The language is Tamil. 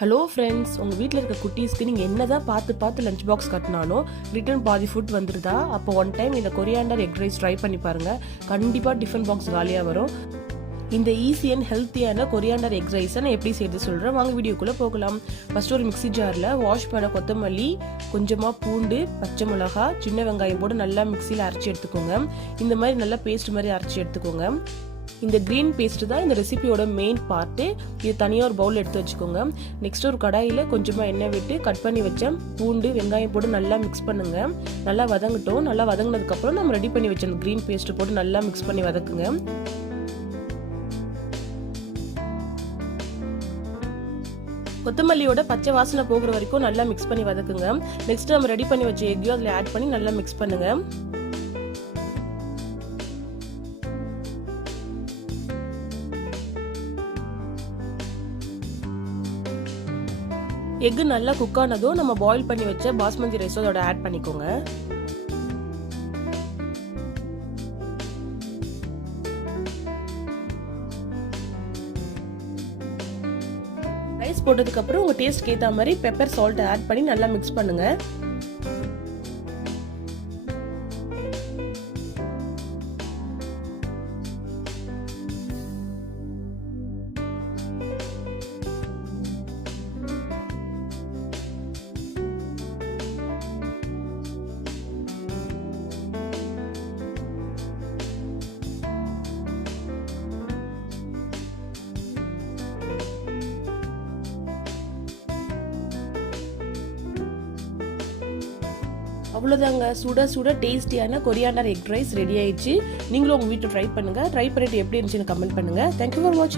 ஹலோ ஃப்ரெண்ட்ஸ், உங்கள் வீட்டில் இருக்க குட்டீஸ்க்கு நீங்கள் என்ன தான் பார்த்து லஞ்ச் பாக்ஸ் கட்டினாலும் ரிட்டர்ன் பாதி ஃபுட் வந்துடுதா? அப்போ ஒன் டைம் இந்த கொரியாண்டர் எக் ரைஸ் ட்ரை பண்ணி பாருங்கள். கண்டிப்பாக டிஃபன் பாக்ஸ் காலியாக வரும். இந்த ஈஸி அண்ட் ஹெல்த்தியான கொரியாண்டர் எக் ரைஸை நான் எப்படி செய்து சொல்கிறேன், வாங்க வீடியோக்குள்ளே போகலாம். ஃபஸ்ட்டு ஒரு மிக்ஸி ஜாரில் வாஷ் பண்ண கொத்தமல்லி, கொஞ்சமாக பூண்டு, பச்சை மிளகா, சின்ன வெங்காயம் போட்டு நல்லா மிக்சியில் அரைச்சி எடுத்துக்கோங்க. இந்த மாதிரி நல்லா பேஸ்ட் மாதிரி அரைச்சி எடுத்துக்கோங்க. இந்த க்ரீன் பேஸ்ட் தான் இந்த ரெசிபியோட மெயின் பார்ட்டு. இது தனியாக ஒரு பவுல் எடுத்து வச்சுக்கோங்க. நெக்ஸ்ட் ஒரு கடாயில் கொஞ்சமாக எண்ணெய் விட்டு கட் பண்ணி வச்ச பூண்டு, வெங்காயம் போட்டு நல்லா மிக்ஸ் பண்ணுங்க. நல்லா வதங்கட்டும். நல்லா வதங்கினதுக்கப்புறம் நம்ம ரெடி பண்ணி வச்ச அந்த க்ரீன் பேஸ்ட் போட்டு நல்லா மிக்ஸ் பண்ணி வதக்குங்க. கொத்தமல்லியோட பச்சை வாசனை போகிற வரைக்கும் நல்லா மிக்ஸ் பண்ணி வதக்குங்க. நெக்ஸ்ட் நம்ம ரெடி பண்ணி வச்ச எக்கையும் அதில் ஆட் பண்ணி நல்லா மிக்ஸ் பண்ணுங்க. எக்கு நல்லா குக் ஆனதும் நம்ம பாயில் பண்ணி வச்ச பாஸ்மதி ரைஸோ அதோட ஆட் பண்ணிக்கோங்க. ரைஸ் போட்டதுக்கு அப்புறம் உங்க டேஸ்ட்க்கு ஏத்த மாதிரி பெப்பர், சால்ட் ஆட் பண்ணி நல்லா மிக்ஸ் பண்ணுங்க. அவ்வளோதாங்க, சுட சுட டேஸ்டியான கொரியாண்டர் எக் ரைஸ் ரெடி ஆயிடுச்சு. நீங்களும் உங்கள் வீட்டில் ட்ரை பண்ணுங்க. ட்ரை பண்ணிட்டு எப்படி இருந்துச்சுன்னு கமெண்ட் பண்ணுங்க. தேங்க்யூ ஃபார் வாட்சிங்.